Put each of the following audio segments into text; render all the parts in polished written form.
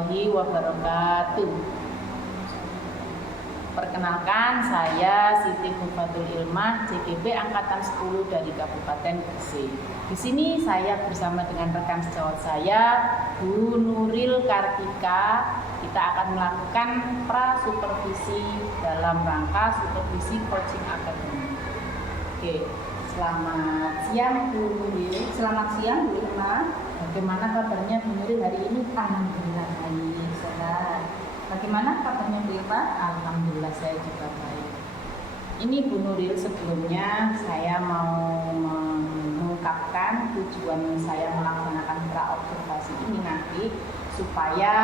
warahmatullahi wabarakatuh. Perkenalkan, saya Siti Hufatul Ilmah, CGP Angkatan 10 dari Kabupaten Gresik. Di sini saya bersama dengan rekan sejawat saya, Bu Nuril Kartika. Kita akan melakukan pra-supervisi dalam rangka supervisi coaching academy. Oke, selamat siang Bu Nuril. Selamat siang Bu Irma. Bagaimana kabarnya Bu Nuril hari ini? Alhamdulillah baik, sehat. Bagaimana kabarnya Bu Irma? Alhamdulillah saya juga baik. Ini Bu Nuril, sebelumnya saya mau mengungkapkan tujuan saya melaksanakan pra-observasi ini nanti, supaya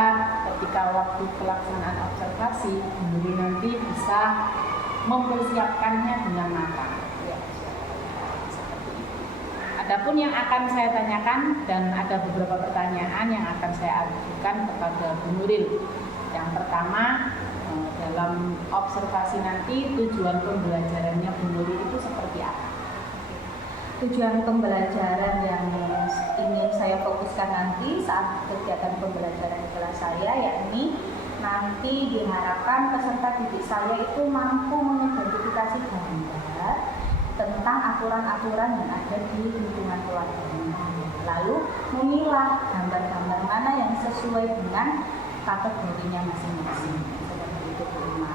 ketika waktu pelaksanaan observasi Bu Nuril nanti bisa mempersiapkannya dengan matang. Adapun yang akan saya tanyakan, dan ada beberapa pertanyaan yang akan saya ajukan kepada Bu Nuril. Yang pertama, dalam observasi nanti tujuan pembelajarannya Bu Nuril itu seperti apa? Tujuan pembelajaran yang ingin saya fokuskan nanti saat kegiatan pembelajaran di kelas saya, yakni nanti diharapkan peserta didik saya itu mampu mengidentifikasi gambar tentang aturan-aturan yang ada di lingkungan keluarganya. Lalu memilah gambar-gambar mana yang sesuai dengan kategorinya masing-masing. Seperti itu Bu Irma.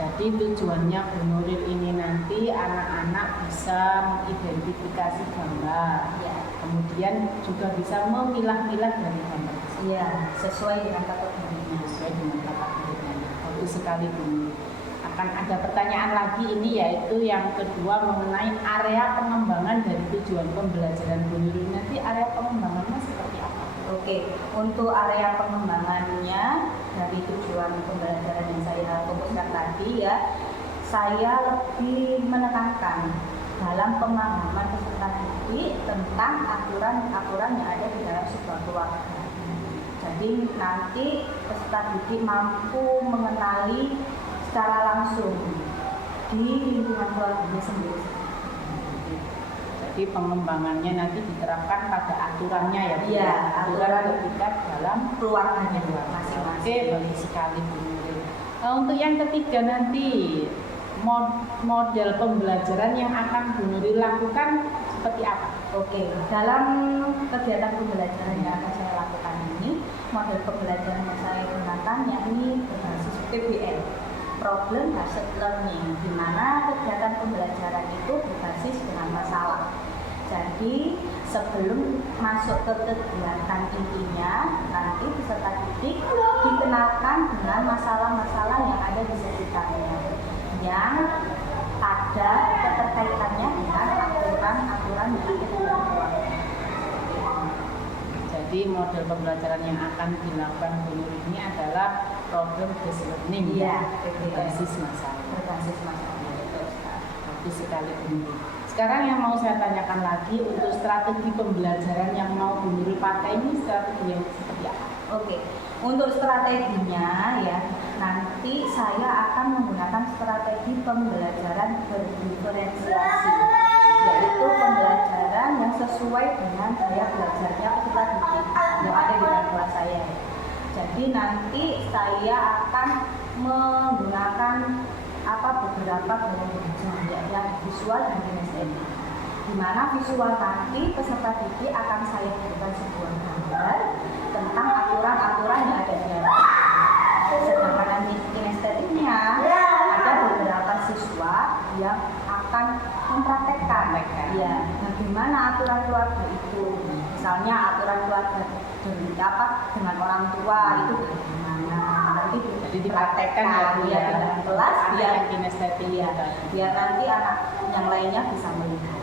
Jadi tujuannya Bu Nuril ini nanti anak-anak bisa mengidentifikasi gambar, Ya. kemudian juga bisa memilah-milah dari gambar. Iya, sesuai dengan kategorinya. Sesuai dengan kategorinya. Bagus sekali Bu Nuril. Akan ada pertanyaan lagi ini, yaitu yang kedua mengenai area pengembangan dari tujuan pembelajaran Bu Nuril nanti. Area pengembangannya seperti apa? Oke, untuk area pengembangannya dari tujuan pembelajaran yang saya fokuskan tadi ya, saya lebih menekankan dalam pemahaman peserta didik tentang aturan-aturan yang ada di dalam sebuah keluarga. Jadi nanti peserta didik mampu mengenali secara langsung di lingkungan keluarganya sendiri. Jadi pengembangannya nanti diterapkan pada aturannya ya Bu? Iya, aturan ketika dalam keluarganya Oke, masing-masing. bagus sekali Bu Nuril. Untuk yang ketiga nanti, model pembelajaran yang akan Bu Nuril lakukan seperti apa? Oke, dalam kegiatan pembelajaran yang akan saya lakukan ini, model pembelajaran yang saya gunakan yakni berbasis PBL, Problem Based Learning, di mana kegiatan pembelajaran itu berbasis dengan masalah. Jadi sebelum masuk ke kegiatan intinya, nanti peserta didik dikenalkan dengan masalah-masalah yang ada di sekitarnya, yang ada keterkaitannya dengan aturan-aturan yang ada di dalam keluarga. Jadi model pembelajaran yang akan dilakukan Bu Nuril ini adalah problem based learning. Iya, berbasis masalah. Berbasis masalah. Bagus sekali Bu Nuril. Sekarang yang mau saya tanyakan lagi, untuk strategi pembelajaran yang mau Bu Nuril pakai ini strategi yang seperti apa? Oke, untuk strateginya ya, nanti saya akan menggunakan strategi pembelajaran berdiferensiasi, yaitu pembelajaran yang sesuai dengan gaya belajarnya peserta didik yang ada di dalam kelas saya. Jadi nanti saya akan menggunakan beberapa gaya belajar, yaitu visual dan kinestetik. Di mana visual nanti peserta didik akan saya berikan sebuah gambar tentang aturan-aturan yang ada di dalam. Sedangkan kinestetiknya ada beberapa siswa yang akan mempraktekkan ya, bagaimana aturan keluarga itu. Misalnya aturan keluarga dengan orang tua itu bagaimana, nanti Jadi dipraktekkan ya di dalam kelas biar kinestetik ya, biar nanti anak yang lainnya bisa melihat.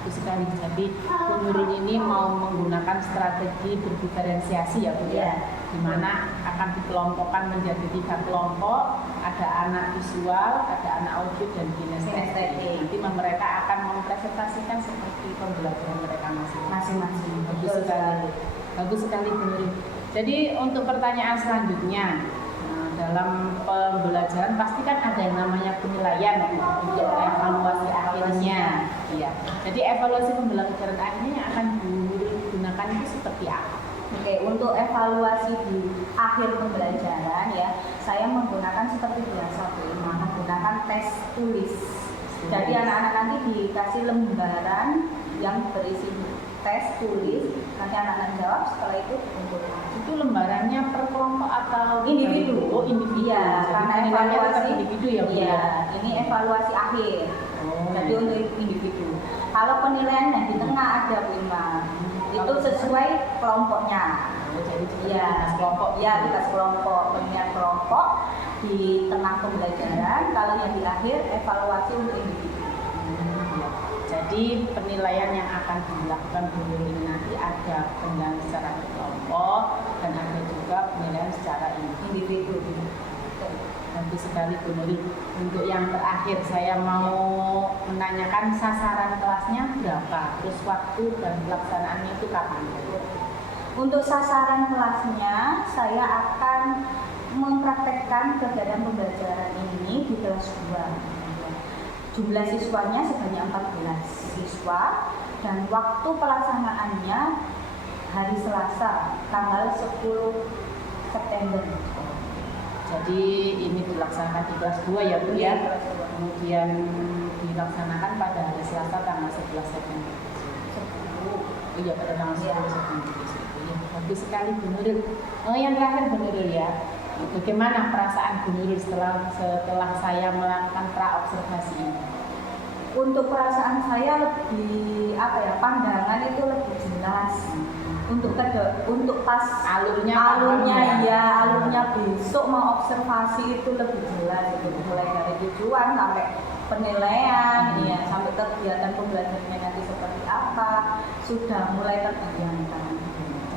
Itu sekali. Jadi Bu Nuril ini mau menggunakan strategi berdiferensiasi ya Bu ya, di mana akan dikelompokkan menjadi 3 kelompok, ada anak visual, ada anak audio dan kinestetik. Nanti mereka akan mempresentasikan seperti pembelajaran mereka masing-masing. Bagus sekali. Bagus sekali Bu Nuril. Jadi untuk pertanyaan selanjutnya, dalam pembelajaran pasti kan ada yang namanya penilaian untuk evaluasi akhirnya. Iya. Jadi evaluasi pembelajaran akhirnya yang akan digunakan itu seperti apa? Oke, untuk evaluasi di akhir pembelajaran ya, saya menggunakan seperti biasa Bu Ima, menggunakan tes tulis. Jadi anak-anak nanti dikasih lembaran yang berisi tes tulis, nanti anak-anak jawab, setelah itu kumpulkan. Itu lembarannya per kelompok atau Individu? Oh, individu. Iya, karena Nilainya tetap evaluasi individu ya Bu iya, ya. ini evaluasi akhir. Oh. Jadi untuk individu. Kalau penilaian yang di tengah ada Bu Ima, itu sesuai kelompoknya. Oh, jadi Iya, tugas kelompok. ya tugas kelompok, penilaian kelompok di tengah pembelajaran. Kalau yang di akhir evaluasi untuk individu. Ya. Jadi penilaian yang akan dilakukan Bu Nuril ini nanti ada penilaian secara kelompok dan ada juga penilaian secara individu. Bagus sekali Bu Nuril. Untuk yang terakhir saya mau menanyakan sasaran kelasnya berapa, terus waktu dan pelaksanaannya itu kapan? Untuk sasaran kelasnya, saya akan mempraktekkan kegiatan pembelajaran ini di kelas 2. Jumlah siswanya sebanyak 14 siswa dan waktu pelaksanaannya hari Selasa, tanggal 10 September. Jadi ini dilaksanakan di kelas 2 ya Bu ya. Kelas 2. Kemudian dilaksanakan pada hari Selasa tanggal 11 September. 10. Oh iya, pada tanggal 10 Iya. September. Iya, bagus sekali Bu Nuril. Oh, yang terakhir Bu Nuril ya. Bagaimana perasaan Bu Nuril setelah saya melakukan pra-observasi ini? Untuk perasaan saya lebih pandangan itu lebih jelas. Untuk pas alurnya besok mau observasi itu lebih jelas itu, mulai dari tujuan sampai penilaian ya, sampai kegiatan pembelajarannya nanti seperti apa sudah mulai terbayangkan.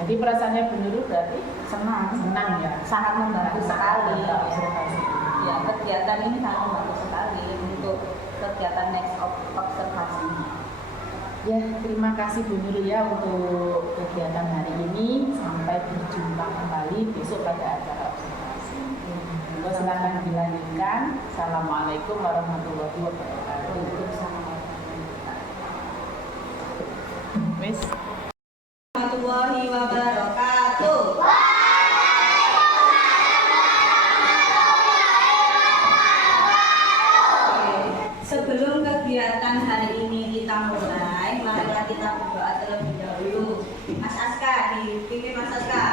Jadi perasaannya Bu Nuril berarti Senang ya, sangat membantu sekali ya. observasi. Ya, kegiatan ini sangat membantu sekali untuk kegiatan next observasi. Ya, terima kasih Bu Nuril ya untuk kegiatan hari ini. Sampai berjumpa kembali besok pada acara observasi. Silakan dilanjutkan. Assalamualaikum warahmatullahi wabarakatuh. Wes. Warahmatullahi wabarakatuh. Sebelum kegiatan hari ini kita mulai, marilah kita berdoa terlebih dahulu. Mas Aska, dipimpin Mas Aska.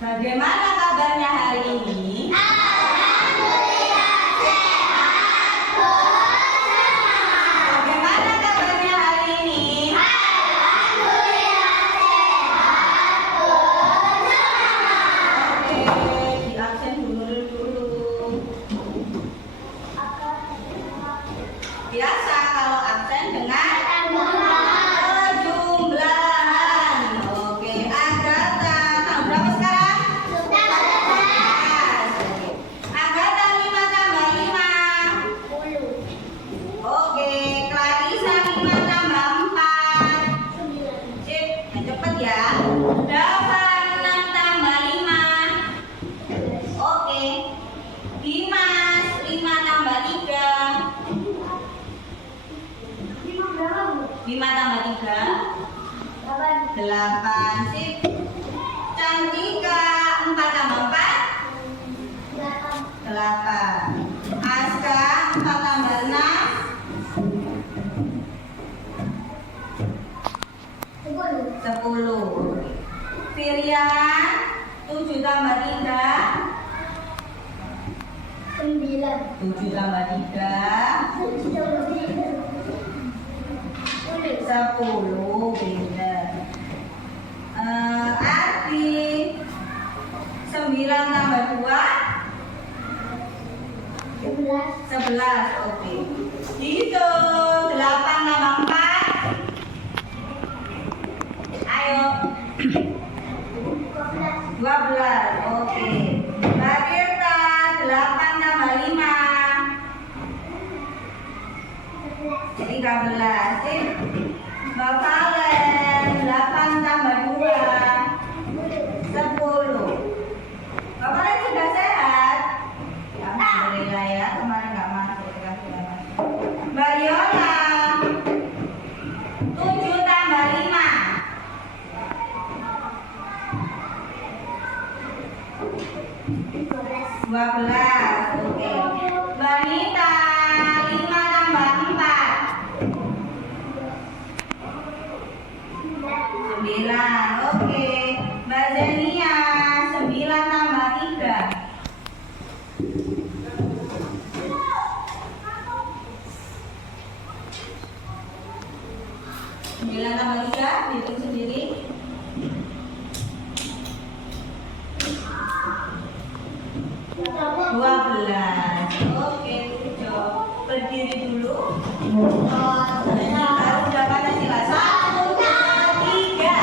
Bagaimana kabarnya hari ini? Bagaimana kabarnya hari ini? Oke, di absen dulu. Biasa kalau absen dengan jumlahan. Oke, Agatha. Nah, berapa sekarang? Agatha 5 tambah 5. Oke, Clarissa 5 tambah 4. Sip, yang cepet ya. Dava 6 tambah 5. Oke. Dimas 5 tambah 3. 5 tambah 3. 8. Sip. Cantika 4 tambah 4? 8. Aska 4 tambah 6? 10. Firian 7 tambah 3? 7 tambah 3? 10. Pinter. Arti 9 tambah 2? 11. Oke. Dihitung 8 tambah 4? Ayo. 12. Oke. Mbak Tirta 8 tambah 5? 13. Mbak Valen 8 tambah 2? 10. Mbak Valen sudah sehat? Alhamdulillah ya, kemarin nggak masuk. Mbak Yola 7 tambah 5? 12. Oke. Mbak Nita 5 tambah 4? 9. Oke. Mbak Zenia 9 tambah 3? 9 tambah 3, hitung sendiri. 12. Oke, tujuh. Berdiri dulu. Jadi baru dapat Pancasila. 1, 2, 3.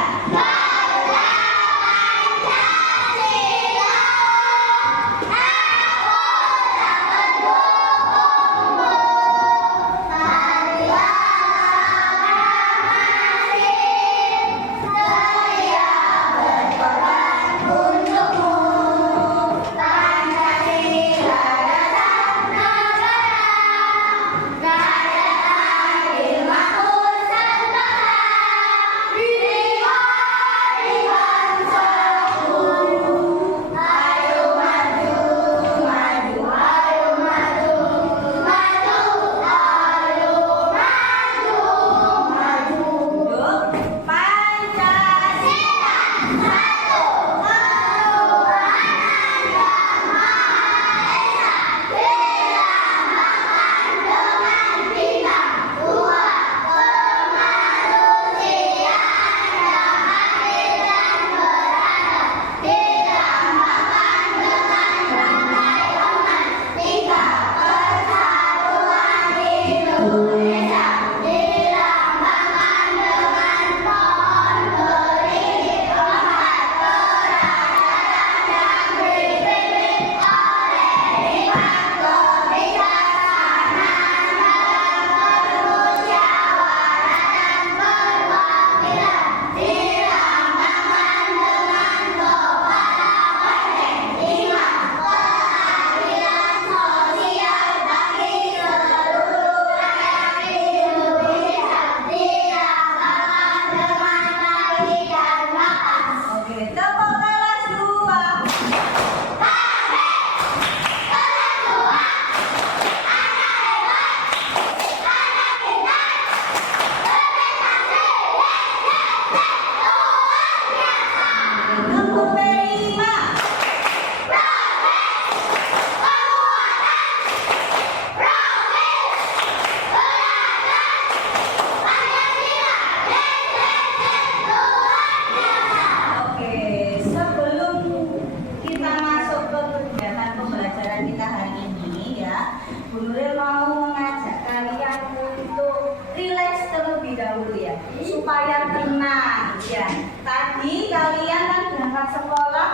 supaya tenang ya. Tadi kalian kan berangkat sekolah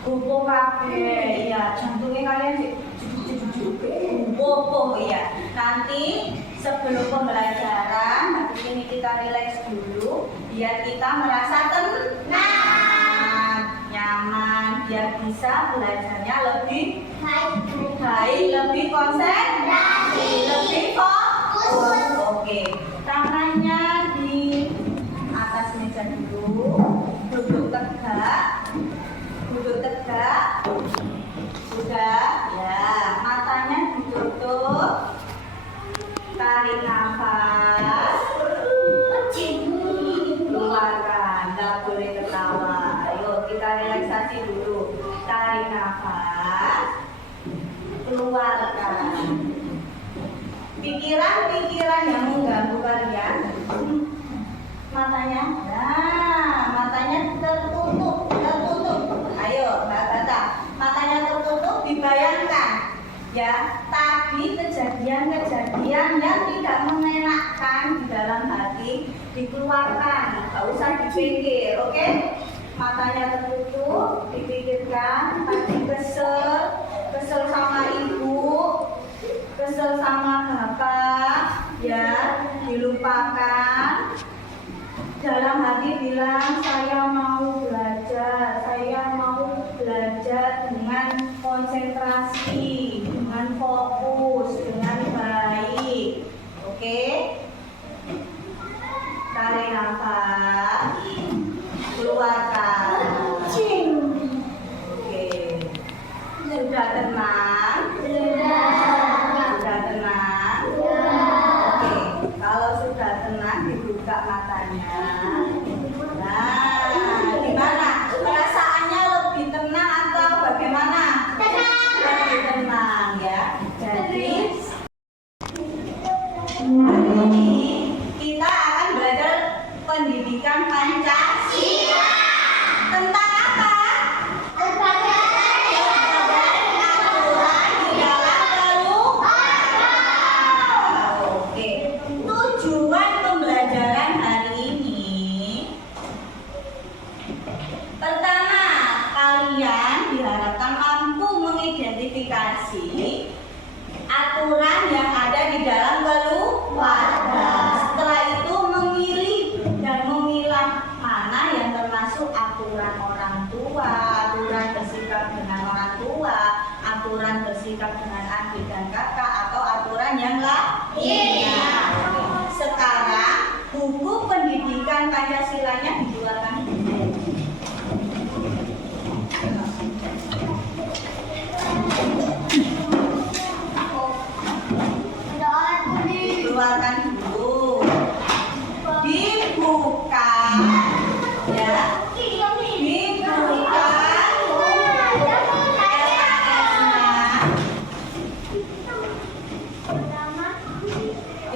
bobo kabeh ya, jantungnya kalian bobo ya. Nanti sebelum pembelajaran habis ini kita rileks dulu biar kita merasa tenang, nyaman, biar bisa belajarnya lebih baik, lebih konsentrasi, lebih fokus. Oke, tangannya di atas meja dulu. keluarkan. Pikiran-pikiran yang mengganggu kalian, matanya, nah matanya tertutup. Ayo Mbak Bata, matanya tertutup, dibayangkan ya tadi kejadian-kejadian yang tidak mengenakkan di dalam hati dikeluarkan, nggak usah dipikir, oke? Matanya tertutup, dipikirkan tadi kesel sama ibu, kesel sama bapak, ya dilupakan. Dalam hati bilang saya mau belajar dengan konsentrasi, dengan fokus, dengan baik. Oke? Tarik nafas, keluarkan. Oke. Sudah tenang? Sudah tenang? Oke. Kalau sudah tenang dibuka matanya. Nah, gimana? Perasaannya lebih tenang atau bagaimana? Lebih tenang ya. Jadi hari ini kita akan belajar pendidikan Pancasila. Tentang apa? Aturan di dalam keluarga. Oke. Tujuan pembelajaran hari ini, pertama, kalian diharapkan mampu mengidentifikasi aturan yang ada di dalam keluarga. Setelah itu memilih dan memilah mana yang termasuk aturan orang tua, aturan bersikap dengan orang tua, aturan bersikap dengan adik dan kakak, atau aturan yang lainnya. Sekarang buku pendidikan Pancasilanya dikeluarkan. Dikeluarkan dulu. Dibuka ya. Dibuka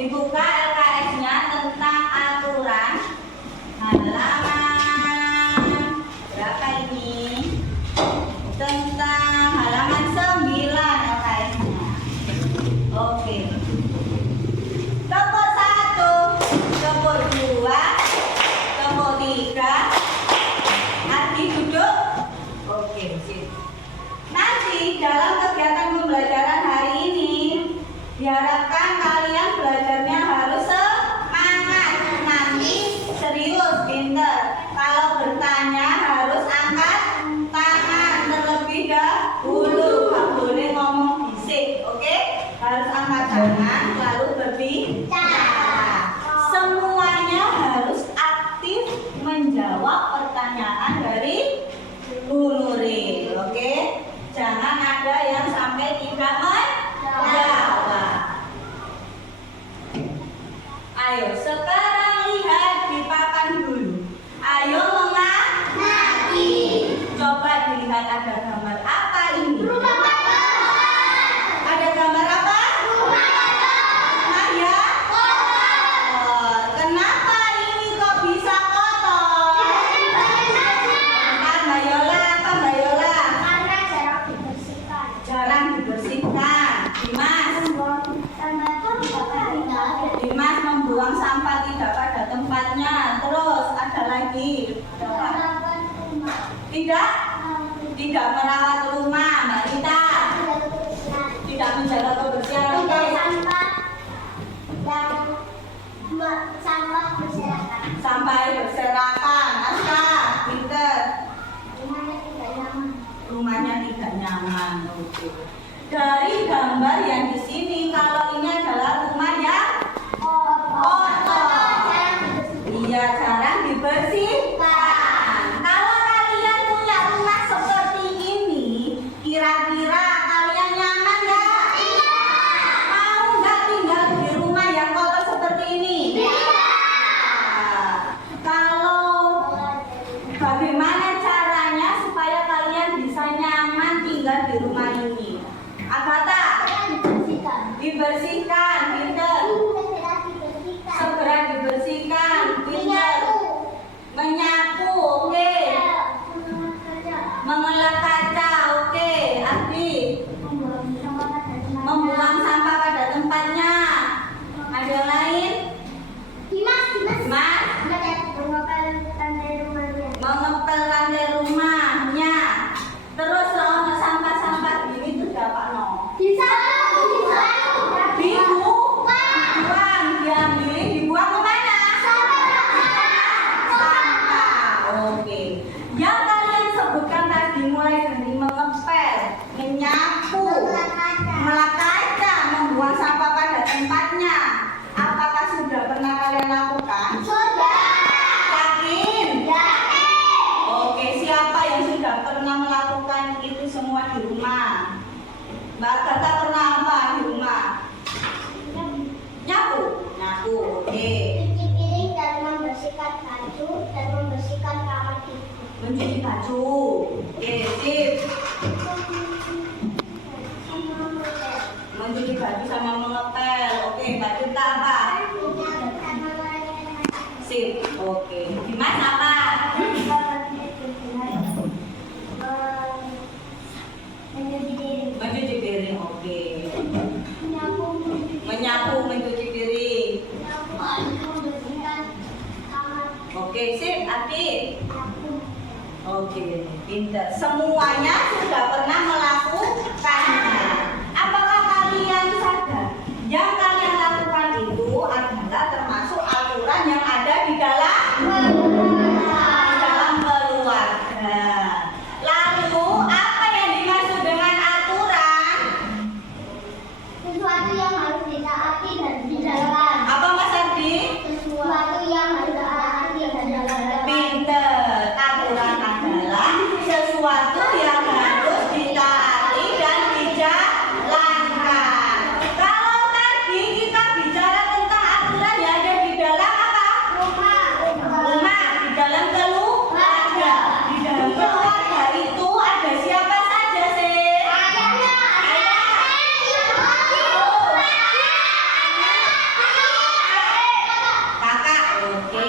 dibuka LKS-nya tentang aturan halaman berapa ini? Tentang halaman 9 LKS-nya. Oke. Tepuk 1, tepuk 2, tepuk 3. Hati duduk. Oke, sip. Nanti dalam kegiatan pembelajaran hari ini diharapkan kalian belajarnya harus semangat, nanti serius, pinter. Kalau bertanya harus angkat tangan terlebih dahulu, nggak boleh ngomong bisik, oke? Harus angkat tangan lalu berbicara. Semuanya harus aktif menjawab pertanyaan dari Bu Nuril, oke? Jangan ada yang sampai tidak menjawab. Ayo sekarang lihat di papan dulu. Ayo mengamati. Coba dilihat ada gambar apa ini? Rumah kotor. Ada gambar apa? Rumah kotor. Ya? Kotor. Kenapa ini kok bisa kotor? Mbak Yola, apa Mbak Yola? Karena jarang dibersihkan. Jarang dibersihkan. Dimas membuang sampah tidak pada tempatnya. Terus ada lagi. Tidak merawat rumah, Mbak Rita. Tidak menjaga kebersihan. Oke. Sampah berserakan. Sampai berserakan. Aska, pinter. Rumahnya tidak nyaman. Oke. Dari gambar yang di sini, kalau ini adalah rumah yang kotor. Iya, jarang dibersihkan. Kalau kalian punya rumah seperti ini, kira-kira kalian nyaman nggak? Iya. Mau nggak tinggal di rumah yang kotor seperti ini? Iya. Kalau bagaimana caranya supaya kalian bisa nyaman tinggal di rumah ini? Agatha, Mbak Agatha pernah apa di rumah? Nyapu. Nyapu. Oke. Cuci piring dan membersihkan baju dan membersihkan kamar tidur. Mencuci baju. Oke, sip. Mencuci baju sama mengepel. Oke, Mbak Duta apa? Sip. Oke. Dimas apa? Mencuci piring. Oke. Menyapu, mencuci piring. Oke, sip. Adik. Oke, pintar. Semuanya sudah pernah melakukannya. Apakah kalian sadar? Yang kalian lakukan itu adalah termasuk aturan yang ada di dalam keluarga. Lalu, apa yang dimaksud dengan aturan? Sesuatu yang harus ditaati dan dijalankan. Apa Mas Ardi? Sesuatu yang harus ditaati dan dijalankan. Pinter. Aturan adalah sesuatu yang harus ditaati dan dijalankan. Kalau tadi kita bicara tentang aturan yang ada di dalam apa? Rumah, di dalam keluarga. Di dalam keluarga itu ada siapa saja sih? Kakak, oke.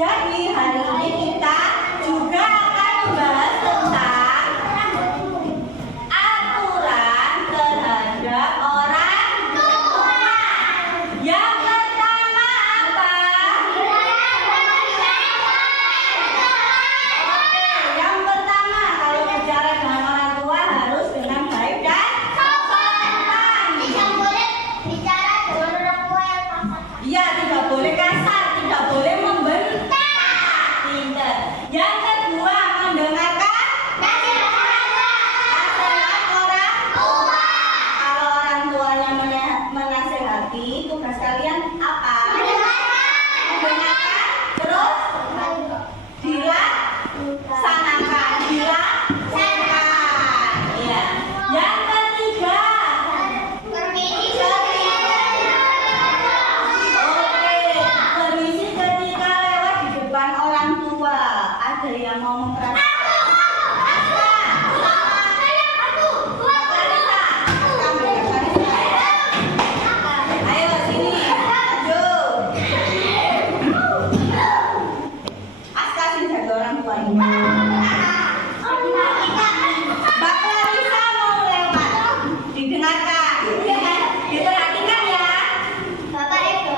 Jadi hari ini kita juga akan membahas tentang aturan terhadap orang tua. Yang pertama apa? Oke, yang pertama kalau bicara dengan orang tua harus dengan baik dan sopan. Tidak boleh bicara dengan orang tua yang kasar. Iya, tidak boleh kasar, tidak boleh membentak. Pinter. Yang kedua, mendengarkan nasihat orang tua. Kalau orang tuanya menasehati, tugas kalian apa? Mendengarkan, terus dilaksanakan. Iya. Yang ketiga, permisi ketika lewat di depan orang tua. Ada yang mau memperhatikan? Ayo sini, maju. Aska sini jaga orang tua ini. Mbak Clarissa mau lewat. Didengarkan. Diperhatikan ya.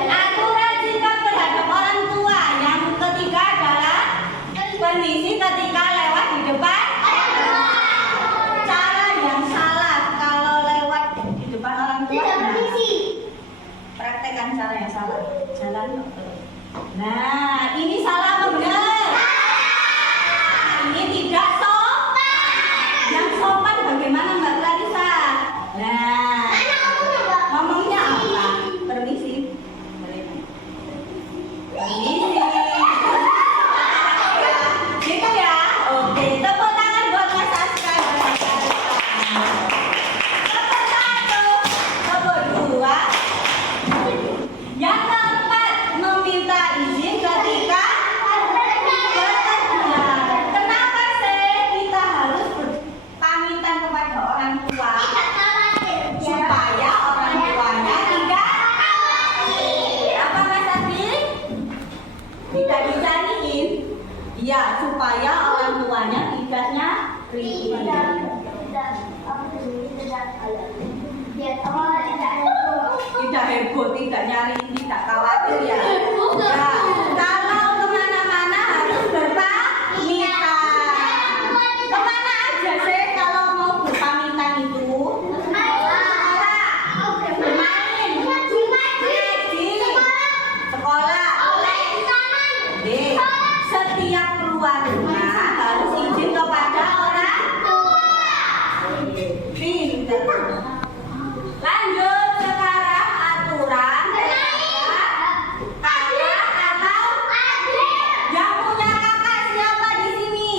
Aturan sikap terhadap orang tua. Yang ketiga adalah permisi ketika lewat di depan. Cara yang salah kalau lewat di depan orang tua. Praktekkan cara yang salah. Jalan yuk. Nah, ini salah apa benar? Ini tidak sopan. Yang sopan bagaimana Mbak Clarissa? Nah, ngomongnya apa? Permisi. Permisi. Gitu ya. Oke, tepuk tangan buat Mas Aska. Tepuk satu, tepuk dua. Yang keempat, meminta izin ketika berpergian. Kenapa sih kita harus pamitan kepada orang tua? Supaya orang tuanya tidak apa Mas Adi? Tidak dicariin. Iya, supaya orang tuanya tidak nyari. Tidak heboh, tidak nyari, tidak khawatir ya. Nah, kalau kemana-mana harus berpamitan. Kemana aja sih kalau mau berpamitan itu? Bermain, ngaji, sekolah. Oke, setiap keluar rumah harus izin kepada orang tua. Pinter. Lanjut sekarang aturan kakak atau yang punya kakak siapa di sini?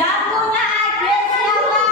Yang punya adik siapa?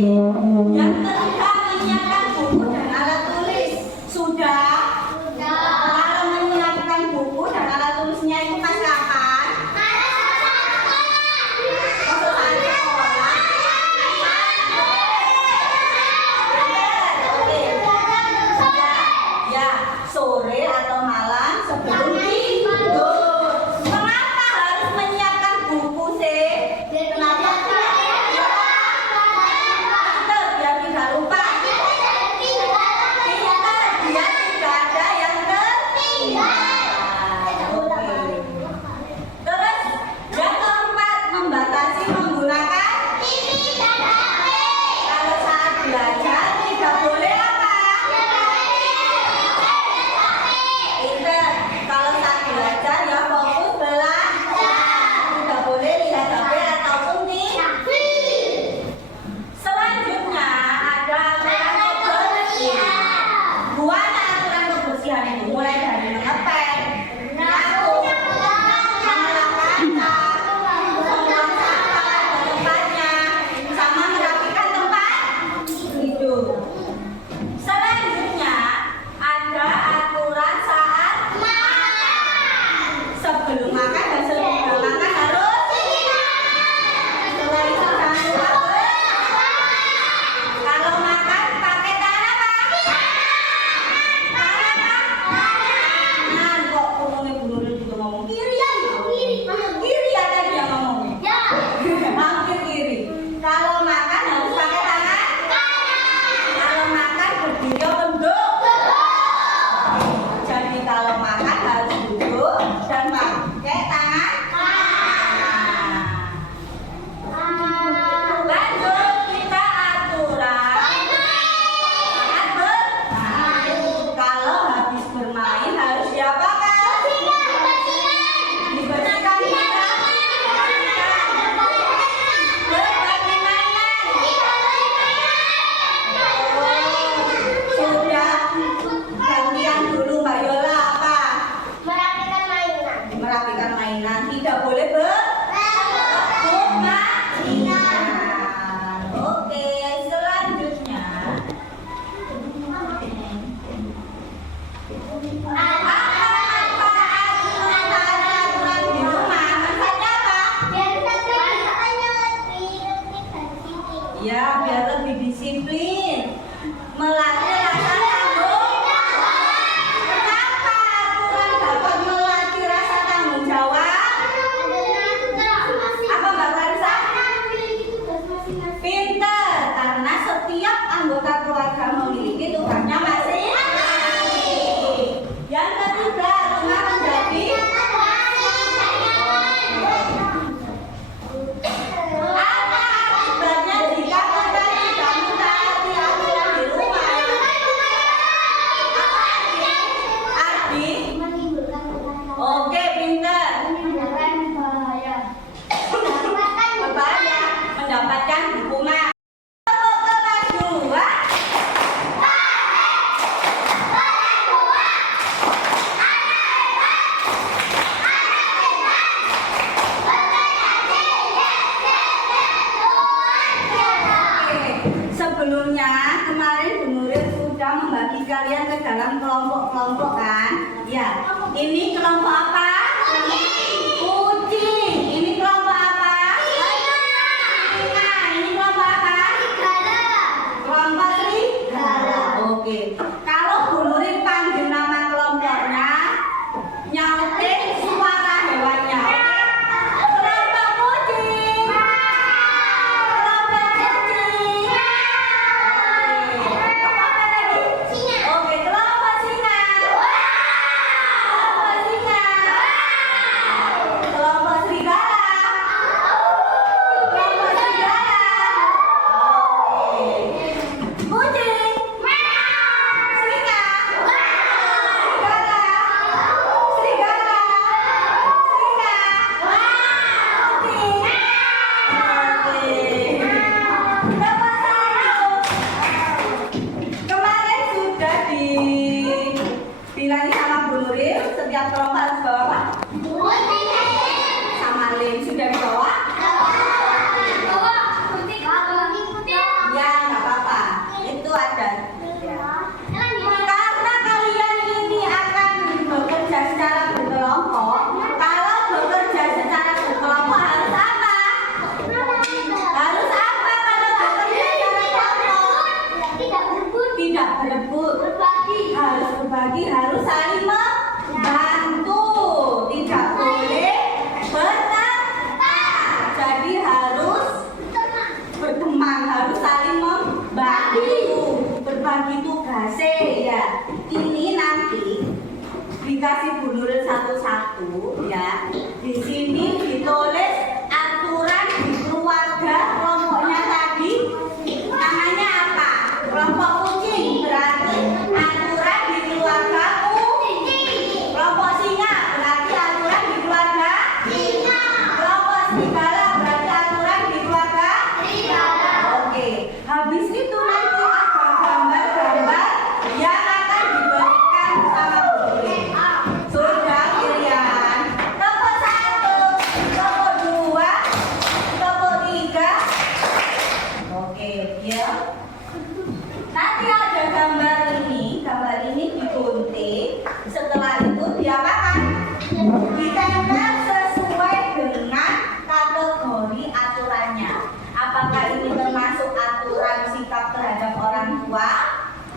Yang ketiga, menyiapkan buku dan alat tulis. Sudah? Kalau menyiapkan buku dan alat tulisnya itu pas kapan? Waktu saat sekolah. Oke. Ya, sore atau malam sebelum tidur. Mengapa harus menyiapkan buku sih? Kenapa? Biar tidak lupa. Biar tidak ada yang ketinggalan. Oke. Terus yang keempat, membatasi menggunakan kalau saat belajar tidak boleh apa? Pinter. Kalau saat belajar ya fokus belajar. Tidak boleh lihat HP ataupun TV. Selanjutnya ada aturan kebersihan. Buat aturan kebersihan itu mulai dari mengepel, menyapu, mengelap kaca, membuang sampah pada tempatnya, sama merapikan tempat tidur. Selanjutnya ada aturan saat makan. Sebelum makan dan sesudah makan harus. Setelah itu jangan lupa kalau makan pakai tangan apa? Tangan kok bunune juga ngomong kiri ya? Kiri ada dia ngomongnya. Hampir kiri. Kalau makan harus pakai tangan. Kalau makan berdiri benduk. Jadi kalau makan harus duduk dan pakai tangan. Lanjut kita aturan. Kalau habis bermain harus diapakan? Dibersihkan tidak? Berbagi mainan. Sudah gantian dulu Mbak Yola apa? Merapikan mainan. Tidak boleh berebut mainan. Oke, selanjutnya apa manfaat mengetahui aturan di rumah? Manfaatnya apa? Ya, biar lebih disiplin, melatih rasa tanggung jawab. Kenapa aturan dapat melatih rasa tanggung jawab? Apa Mbak Clarissa? Pinter, karena setiap anggota keluarga memiliki tugasnya masing-masing. Yang ketiga, rumah menjadi apa akibatnya jika kita tidak mentaati aturan di rumah? Ardi? Oke, pinter. Berbahaya, mendapatkan hukuman. Tepuk kelas 2. Sebelumnya kemarin Bu Nuril sudah membagi kalian ke dalam kelompok-kelompok kan? Ya. Ini kelompok apa? Kucing. Ini kelompok apa? Singa. Ini kelompok apa? Kelompok serigala. Oke. Kalau Bu Nuril panggil nama kelompoknya, nyautin suara hewannya. Oke? Kelompok kucing. Kelompok kucing. Oke. Kelompok apa lagi? Oke, kelompok singa. harus saling berbagi tugas ya. Ini nanti dikasih Bu Nuril satu-satu ya. Di sini ditulis aturan di keluarga kelompoknya tadi namanya apa? Kelompok kucing berarti aturan di keluarga kucing. Kelompok singa berarti aturan di keluarga singa. Kelompok serigala berarti aturan di keluarga serigala. Oke, habis itu nanti ada gambar-gambar yang akan diberikan sama Bu Nuril. Sudah pilihan kelompok 1, kelompok 2, kelompok 3. Oke, ya. Nanti ada gambar ini digunting. Setelah itu diapakan? Ditempel sesuai dengan kategori aturannya. Apakah ini termasuk aturan sikap terhadap orang tua,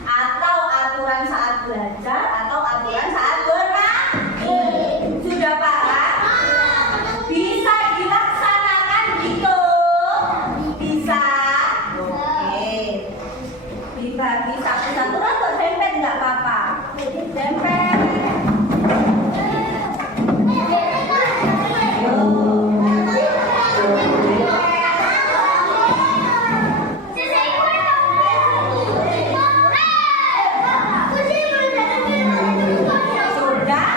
atau aturan saat belajar, atau aturan saat bermain? Sudah paham? Bisa dilaksanakan gitu? Bisa? Oke. Dibagi satu-satu atau tempel nggak apa-apa? Tempel. Sudah.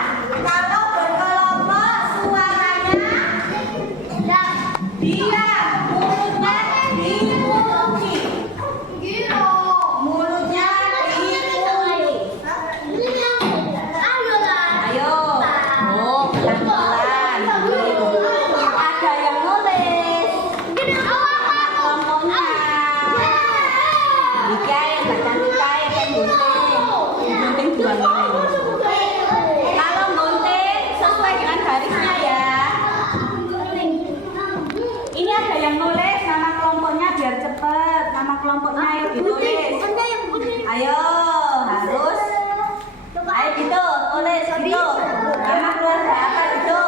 Kalau berkelompok suaranya diam, mulutnya dikunci. Mulutnya dikunci. Ayo. Oh, pelan-pelan. Ada yang nulis kelompoknya. Dikain, bacaan dikain, kan gunting dua nulis. Kalau gunting sesuai dengan garisnya ya. Ini ada yang nulis nama kelompoknya biar cepet. Nama kelompoknya ayo ditulis. Ayo, harus. Ayo gitu, tulis gitu. Nama keluarga apa gitu?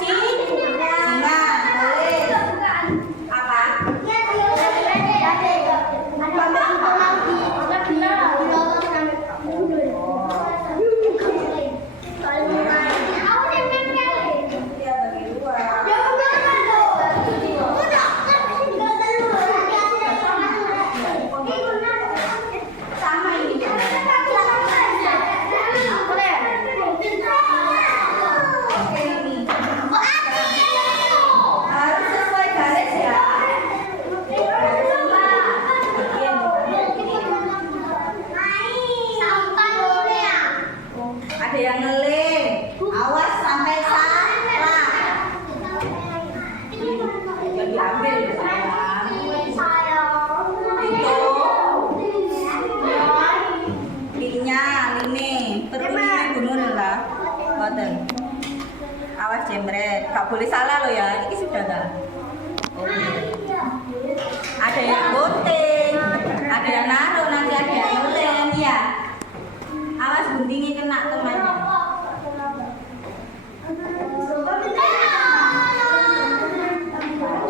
Singa, tulis. Apa? Dia bagi dua. Sama ini. Oke ini. Harus sesuai garis ya. Ada yang ngeling. Awas sampai salah. Yang diambil ya sayang. Itu. Linknya, ini. Terus ini Bu Nuril lah. Boten. Awas jembret. Gak boleh salah lo ya. Ini sudah dah. Oke. Ada yang gunting. Ada yang naruh. Nanti ada yang ngeling ya. Awas guntingnya kena temannya.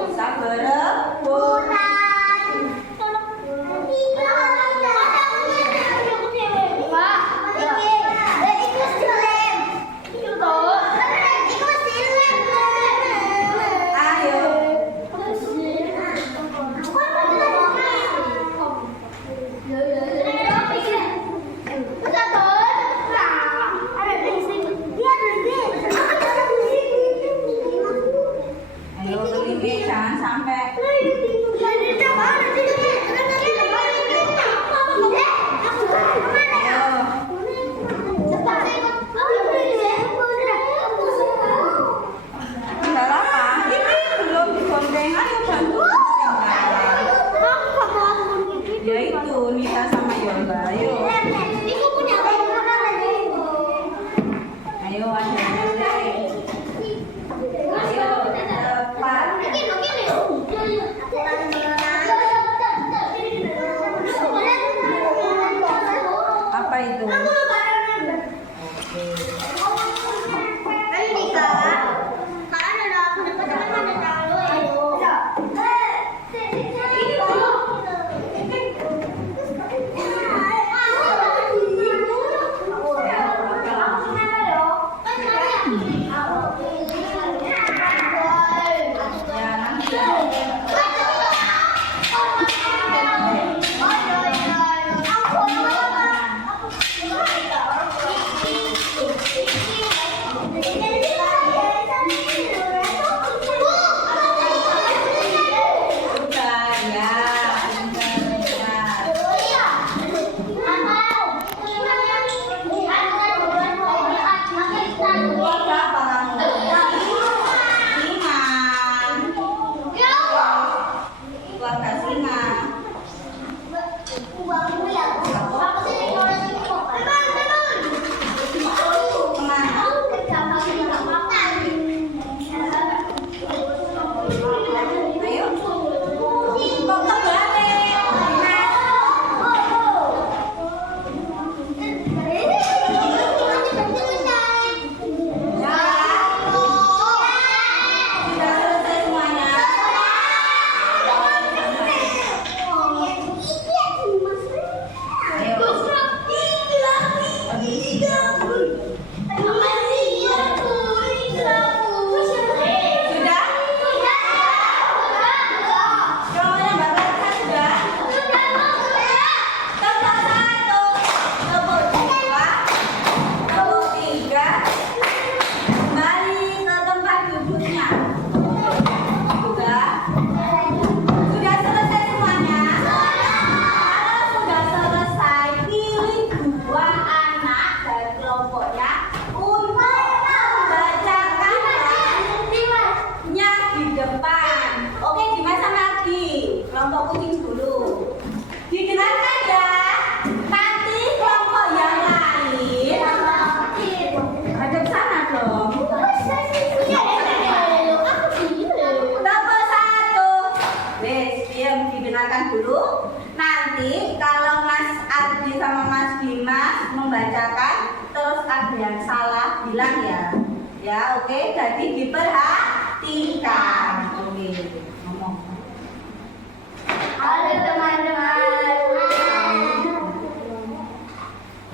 Bisa berebut. Sudah selesai semuanya? Kalau sudah selesai, pilih 2 anak dari kelompoknya untuk membacakan lainnya di depan. Oke, Dimas sama Adi, kelompok kucing dulu. Didengarkan ya. Nanti kelompok yang lain hadap sana dong. Nomor 1. Wes, diam, didengarkan dulu. Nanti kalau Mas Adi sama Mas Dimas membacakan, terus ada yang salah bilang ya. Ya, oke. Jadi diperhatikan. Oke, ngomong. Halo teman-teman,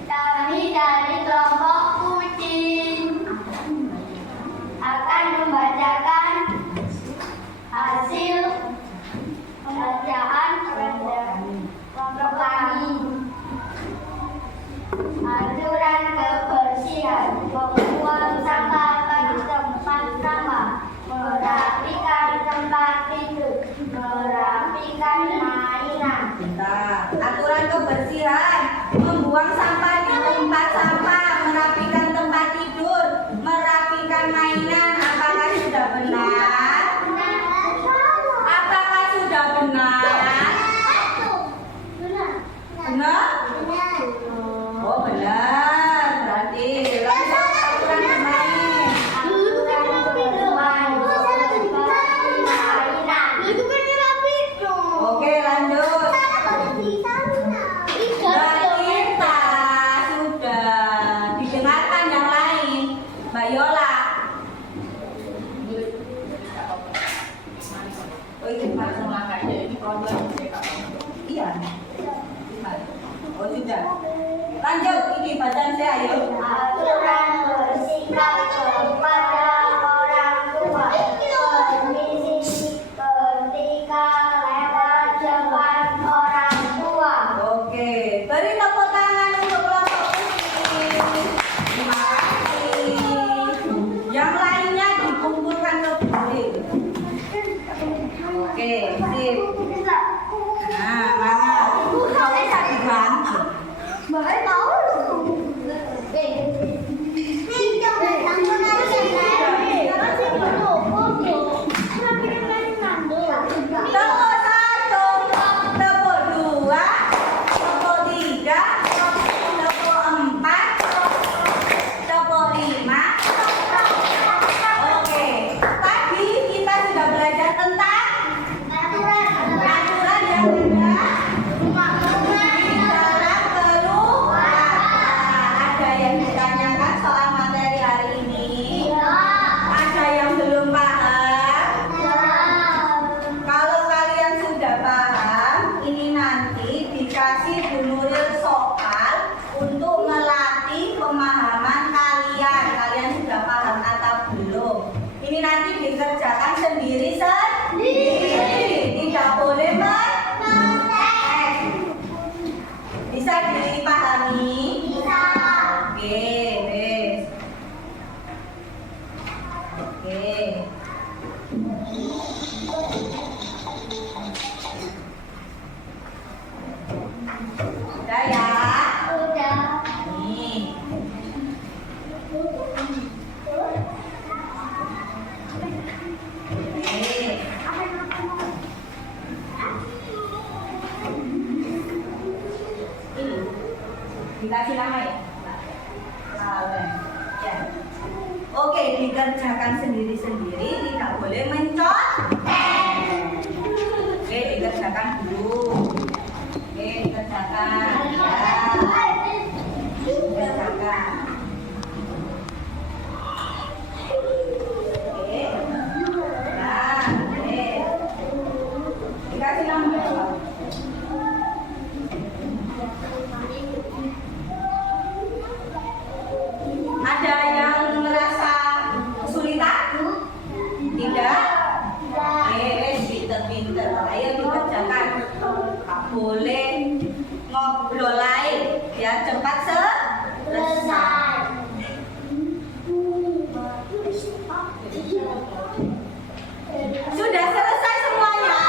kami dari kelompok kucing akan membacakan hasil pembacaan kelompok kami. Aturan kebersihan, membuang sampah pada tempat sama, merapikan tempat tidur, merapikan mainan. Aturan kebersihan, membuang sampah di tempat sampah, merapikan tempat tidur, merapikan mainan. Apakah sudah benar? Apakah sudah benar? Benar? Oh benar. Berarti lanjut aturan bermain. Oke lanjut. Kita sudah didengarkan yang lain. Mbak Yola. Oh itu Langsung langkahnya ini problem iya. Oh sudah. Lanjut ini bacaan saya ayo. Aturan bersikap kepada orang tua, permisi ketika lewat depan orang tua. Oke, beri tepuk tangan untuk kelompok kucing. Terima kasih. Yang lainnya dikumpulkan ke bawah. Oke, sip. Nah, mana? Kau bisa dibantu. Bapak tahu? Tepuk 1, tepuk 2, tepuk 3, tepuk 4, tepuk 5. Oke, tadi kita sudah belajar tentang aturan yang ada di dalam keluarga. Ada yang ditanyakan soal materi hari ini? Ada yang belum paham? Kalau kalian sudah paham, ini nanti dikasih Bu Nuril soal untuk melatih pemahaman kalian. Kalian sudah paham atau belum? Ini nanti dikerjakan sendiri-sendiri. Tidak boleh mengetes. Bisa dipahami? Oke, wes. Oke. Udah ya? Nih. Nih. Ini. Dikasih nama ya? Ya. Oke, dikerjakan sendiri-sendiri, tidak boleh mencontek. Oke, dikerjakan dulu. Oke, dikerjakan. Ya. Dikerjakan. Oke. Nah, oke. Dikasih nama apa? Ada yang merasa kesulitan? Tidak? Pinter-pinter. Ayo dikerjakan. Tak boleh ngobrol lain. Ya, cepat selesai. Sudah selesai semuanya?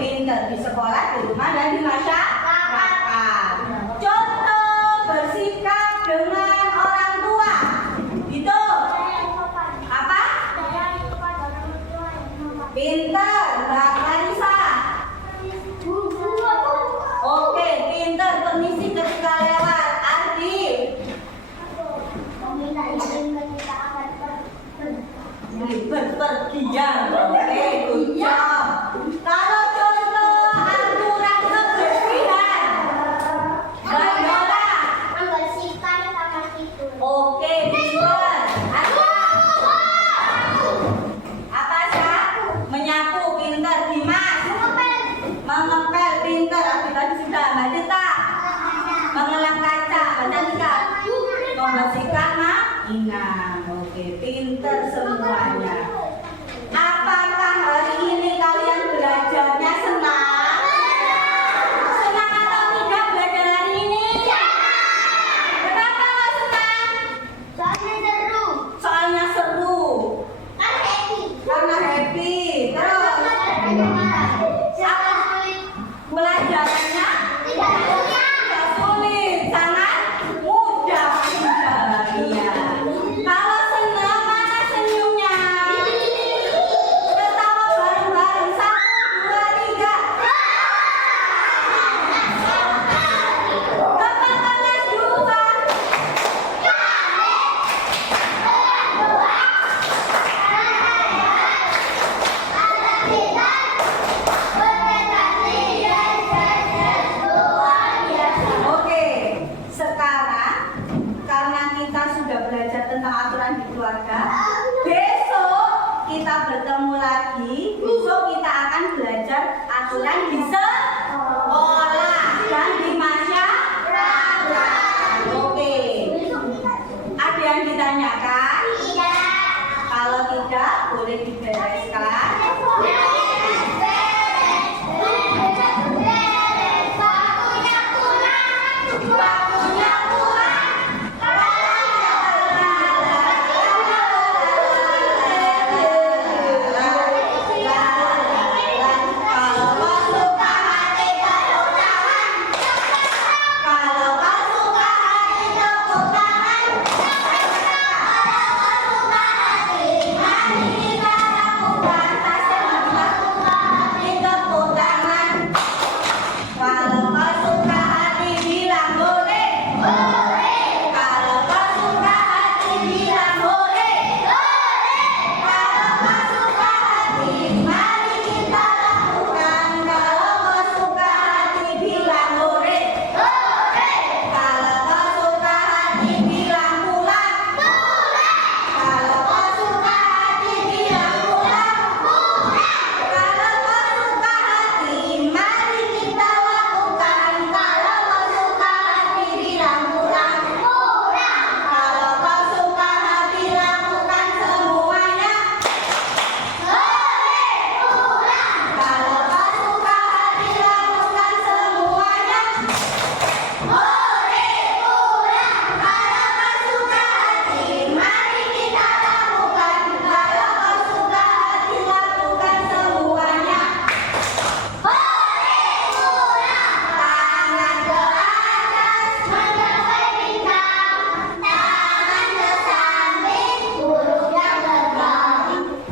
pinter di sekolah, di rumah, dan di masyarakat. Contoh bersikap dengan orang tua. Gitu. Apa? Pinter, Mbak Larissa. Oke, pinter permisi ketika lewat. Ardi. Meminta izin ketika akan Berpergian. Oke, good job. Kalau contoh aturan kebersihan. Mbak Yola. membersihkan kamar tidur. Oke, pinter. Apa sih? Menyapu, pinter. Dimas. Mengepel, pinter. Aku tadi sudah. Mbak Dita. Mengelap kaca. Mbak Cantika. Membersihkan mainan. Oke, pinter semuanya. Apakah hari ini kalian belajarnya senang? Senang atau tidak belajar hari ini? Kenapa nggak senang? Soalnya seru. Soalnya seru. Kan happy. Karena happy. Terus pelajarannya Tidak punya. tidak sulit, sangat mudah. Iya. Kalau senang mana senyumnya? Ketawa bareng-bareng. 1, 2, 3. Kepala kelas 2. Oke, sekarang karena kita sudah belajar tentang aturan di keluarga, besok kita bertemu lagi. Besok kita akan belajar aturan di sekolah dan di masyarakat. Oke, ada yang ditanyakan? Kalau tidak, boleh dibereskan. Waktunya pulang. Kalau kau suka hati tepuk tangan. Kalau kau suka hati tepuk tangan. Kalau kau suka hati, mari kita lakukan. Kita suka hati tepuk tangan. Kalau kau suka hati bilang boleh. Kalau kau suka hati bilang boleh. Kalau kau suka hati, mari kita lakukan. Kalau kau suka hati bilang boleh. Kalau kau suka hati bilang pulang. Kalau kau suka hati bilang pulang. Kalau kau suka hati, mari kita lakukan. Kalau kau suka hati bilang pulang. Kalau kau suka hati lakukan semuanya. Kalau kau suka hati lakukan semuanya. Kalau kau suka hati, mari kita lakukan. Kalau kau suka hati lakukan semuanya. Tangan ke atas, Mencapai bintang, tangan ke samping, burungnya terbang.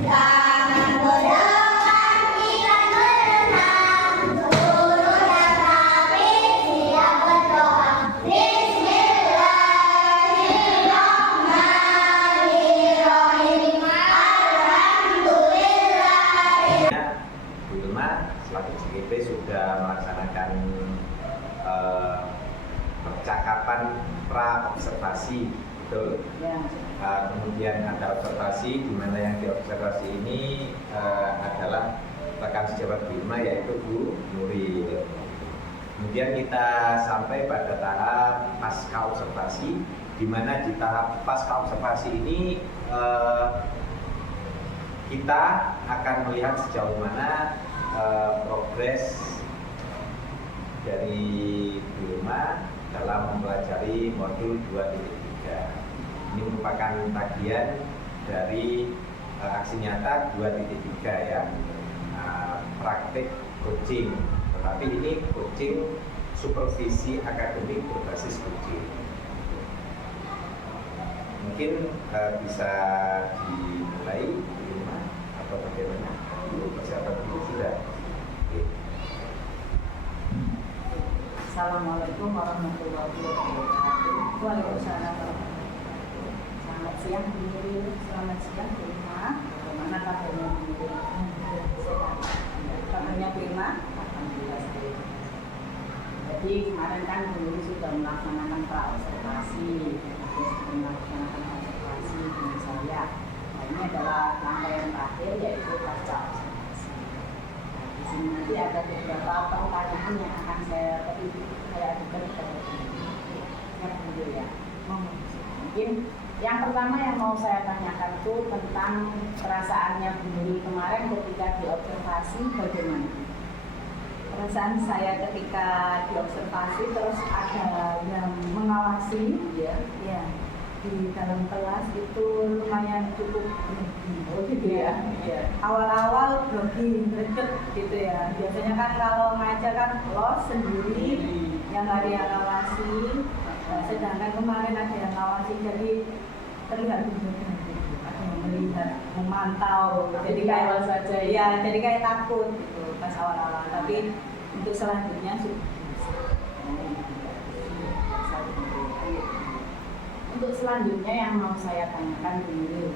tangan ke depan. Ikan berenang, burungnya rapi, siap berdoa. Bismillahirrahmanirrahim. Alhamdulillah. Bu Ilma selaku CGP sudah melaksanakan percakapan pra-observasi, betul? Ya. Kemudian ada observasi, di mana yang diobservasi ini adalah rekan sejawat Bu Ilma, yaitu Bu Nuril. Kemudian kita sampai pada tahap pasca observasi, di mana di tahap pasca observasi ini kita akan melihat sejauh mana progres dari Bu Ilma dalam mempelajari modul 2.3. Ini merupakan bagian dari aksi nyata 2.3 ya, praktik coaching, tetapi ini coaching supervisi akademik berbasis coaching. Mungkin bisa dimulai di rumah atau bagaimana? Persiapan dulu sudah. Oke. Assalamualaikum warahmatullahi wabarakatuh. Waalaikumsalam warahmatullahi wabarakatuh. Selamat siang Bu Nuril. Selamat siang Bu Irma. Bagaimana kabarnya Bu Nuril? Sehat. Kabarnya Bu Irma? Alhamdulillah saya. Jadi kemarin kan Bu Nuril sudah melaksanakan praobservasi, sudah melaksanakan observasi dengan saya. Nah, ini adalah rangkaian terakhir yaitu pasca observasi. Nah, di sini nanti ada beberapa pertanyaan yang akan saya ajukan kepada Bu Nuril. Ya Bu Nuril ya. Mungkin yang pertama yang mau saya tanyakan itu tentang perasaannya Bu Nuril kemarin ketika diobservasi bagaimana? Perasaan saya ketika diobservasi terus ada yang mengawasi, ya di dalam kelas itu lumayan cukup grogi. Oh gitu ya? Iya. Awal-awal grogi, greget gitu ya. Biasanya kan kalau ngajar kan los sendiri, yang nggak ada yang ngawasi. Sedangkan kemarin ada yang ngawasi, jadi terlihat ada yang melihat, memantau. Jadi kayak awal saja ya, jadi kayak takut gitu pas awal-awal. Tapi untuk selanjutnya Untuk selanjutnya yang mau saya tanyakan dulu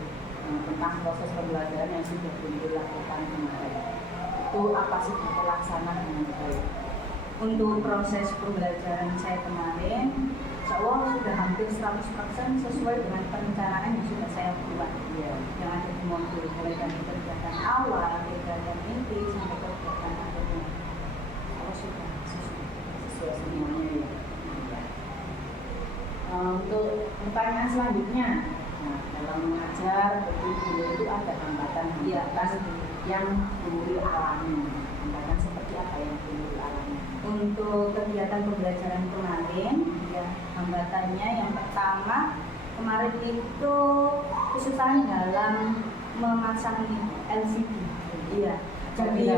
tentang proses pembelajaran yang sudah Bunda lakukan kemarin. Itu apa sudah terlaksana dengan baik? untuk proses pembelajaran saya kemarin, insya Allah sudah hampir 100% sesuai dengan perencanaan yang sudah saya buat. Yang ada di modul, mulai dari kegiatan awal, kegiatan inti, sampai kegiatan akhirnya. Allah sudah Sesuai semuanya ya. Untuk pertanyaan selanjutnya, nah, dalam mengajar guru itu ada hambatan-hambatan yang guru alami. Hambatan seperti apa yang guru alami? Untuk kegiatan pembelajaran kemarin, ya hambatannya yang pertama kemarin itu kesusahan dalam memasang LCD. Iya. Jadi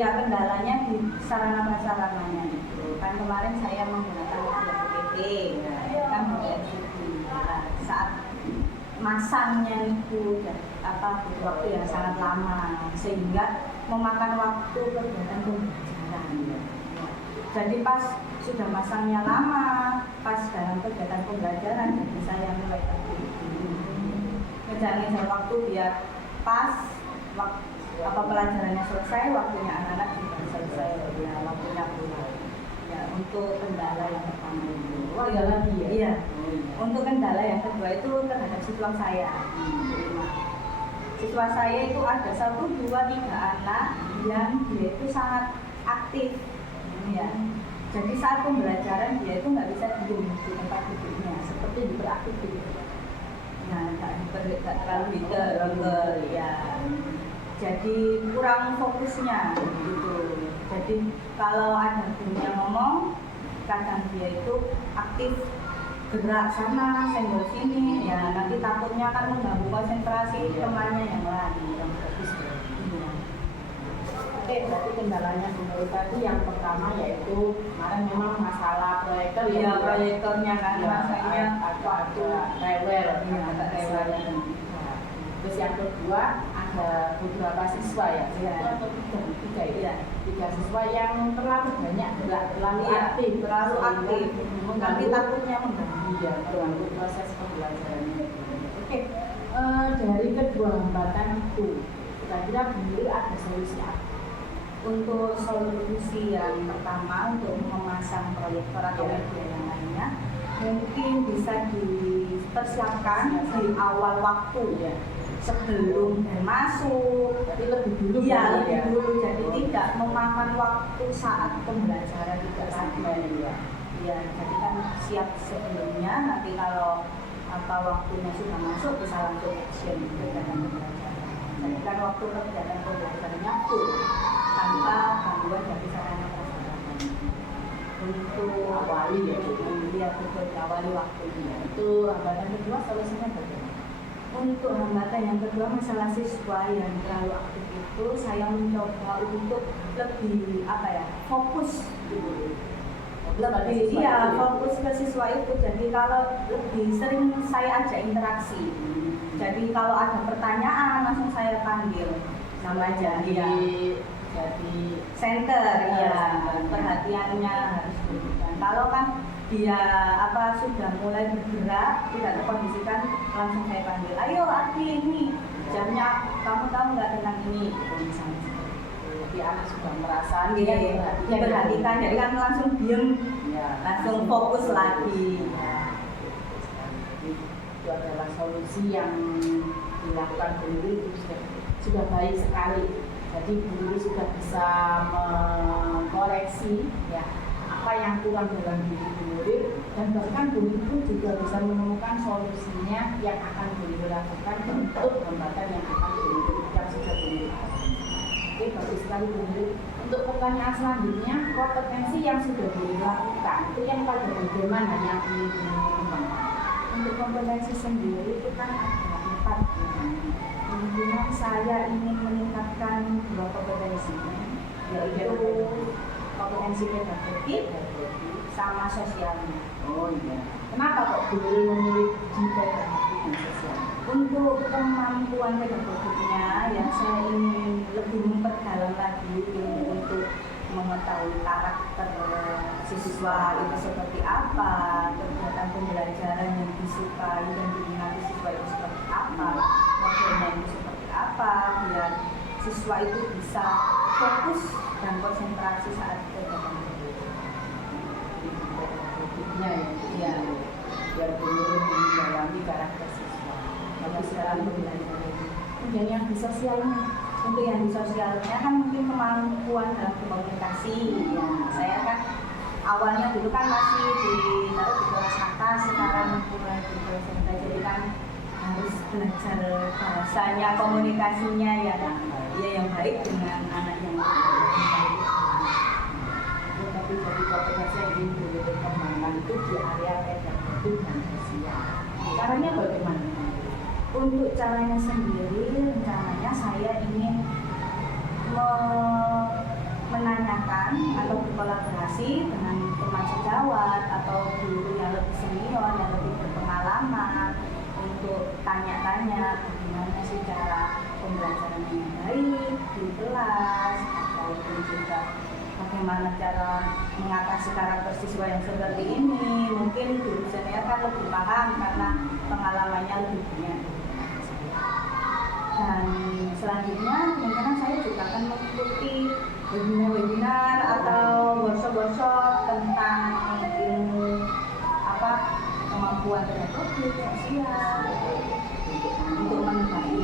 kendalanya di sarana prasarananya itu. Kan kemarin saya menggunakan media PPT, kan LCD. Nah, saat masangnya itu butuh waktu yang sangat lama sehingga memakan waktu kegiatan pembelajaran. Jadi pas sudah masangnya lama, pas dalam kegiatan pembelajaran, jadi saya mulai ngejar waktu biar pas pelajarannya selesai, waktunya anak-anak juga selesai, ya waktunya pulang. Ya untuk kendala yang pertama itu. Iya. Untuk kendala yang kedua itu terhadap siswa saya. Siswa saya itu ada 1, 2, 3 anak yang dia itu sangat aktif. Ya. Jadi saat pembelajaran dia itu nggak bisa diem di tempat duduknya, seperti diperaktif. Nah, nggak terlalu diteler, ya. Jadi kurang fokusnya gitu. Jadi kalau ada gurunya ngomong, kadang dia itu aktif gerak sana, senggol sini, ya nanti takutnya akan mengganggu konsentrasi temannya yang lain. Yang fokus. Oke, berarti kendalanya menurut tadi yang pertama yaitu kemarin memang masalah proyektor. Iya, proyektornya kan rasanya ada rewel, ada rewel. Terus yang kedua ada beberapa siswa ya, atau tiga siswa yang terlalu banyak gerak, terlalu aktif, nanti takutnya mengganggu. Iya, mengganggu proses pembelajarannya. Oke, dari kedua hambatan itu, kira-kira beliau ada solusi apa? Untuk solusi yang pertama untuk memasang proyektor atau media yang lainnya mungkin bisa dipersiapkan di awal waktu ya, sebelum masuk. Jadi lebih dulu. Iya, lebih dulu. Jadi tidak memakan waktu saat pembelajaran juga sampai ya. Iya, jadi kan siap sebelumnya, nanti kalau waktunya sudah masuk bisa langsung action kegiatan pembelajaran. Jadi kan waktu kegiatan pembelajarannya full tanpa gangguan dari sarana prasarana. Untuk awali ya, betul, awali waktunya. Itu hambatan kedua solusinya bagaimana? Untuk hambatan yang kedua masalah siswa yang terlalu aktif itu, saya mencoba untuk lebih fokus gitu. Lebih fokus ke siswa itu. Jadi kalau lebih sering saya ajak interaksi. Jadi kalau ada pertanyaan langsung saya panggil nama jadi center ya, perhatiannya harus diberikan. Kalau kan dia sudah mulai bergerak, tidak terkondisikan, langsung saya panggil, ayo Adi ini jamnya, kamu tahu nggak tentang ini, misalnya. Jadi anak sudah merasa diperhatikan, jadi kan langsung diem, langsung fokus lagi. Itu adalah solusi yang dilakukan Bu Nuril, itu sudah baik sekali. Jadi Bu Nuril sudah bisa mengkoreksi ya apa yang kurang dalam diri Bu Nuril, dan bahkan Bu Nuril juga bisa menemukan solusinya yang akan Bu Nuril lakukan untuk hambatan yang akan Bu Nuril yang sudah Bu Nuril lakukan. Oke, bagus sekali Bu Nuril. Untuk pertanyaan selanjutnya, kompetensi yang sudah Bu Nuril lakukan itu yang pada bagaimana yang ingin Bu Nuril kembangkan? Untuk kompetensi sendiri itu kan ada 4. Kemudian saya ingin meningkatkan 2 kompetensi, yaitu kompetensi pedagogik sama sosialnya. Oh iya. Kenapa kok Bu Nuril memilih di pedagogik dan sosial? Untuk kemampuan pedagogiknya ya saya ingin lebih memperdalam lagi untuk mengetahui karakter siswa itu seperti apa, kegiatan pembelajaran yang disukai dan diminati siswa itu seperti apa, modelnya itu seperti apa, biar siswa itu bisa fokus dan konsentrasi saat kegiatan pedagogiknya ya, biar Bu Nuril mendalami karakter siswa. Bagus sekali pembelajaran. Kemudian yang di sosialnya, untuk yang di sosialnya kan mungkin kemampuan dalam berkomunikasi ya. Saya kan awalnya dulu kan masih di kelas atas, sekarang mulai di kelas SMP, jadi kan harus belajar bahasanya, komunikasinya ya yang baik dengan anak yang baik. tapi dari kompetensi yang ingin Bu Nuril kembangkan itu di area pedagogik dan sosial. Caranya bagaimana? Untuk caranya sendiri, rencananya saya ingin menanyakan atau berkolaborasi dengan teman sejawat atau guru yang lebih senior, yang lebih berpengalaman, untuk tanya-tanya bagaimana sih cara pembelajaran yang baik di kelas, ataupun juga bagaimana cara mengatasi karakter siswa yang seperti ini. Mungkin guru senior kan lebih paham karena pengalamannya lebih banyak. Dan selanjutnya kemungkinan saya juga akan mengikuti webinar atau workshop tentang ilmu kemampuan pedagogik sosial untuk mengembangkan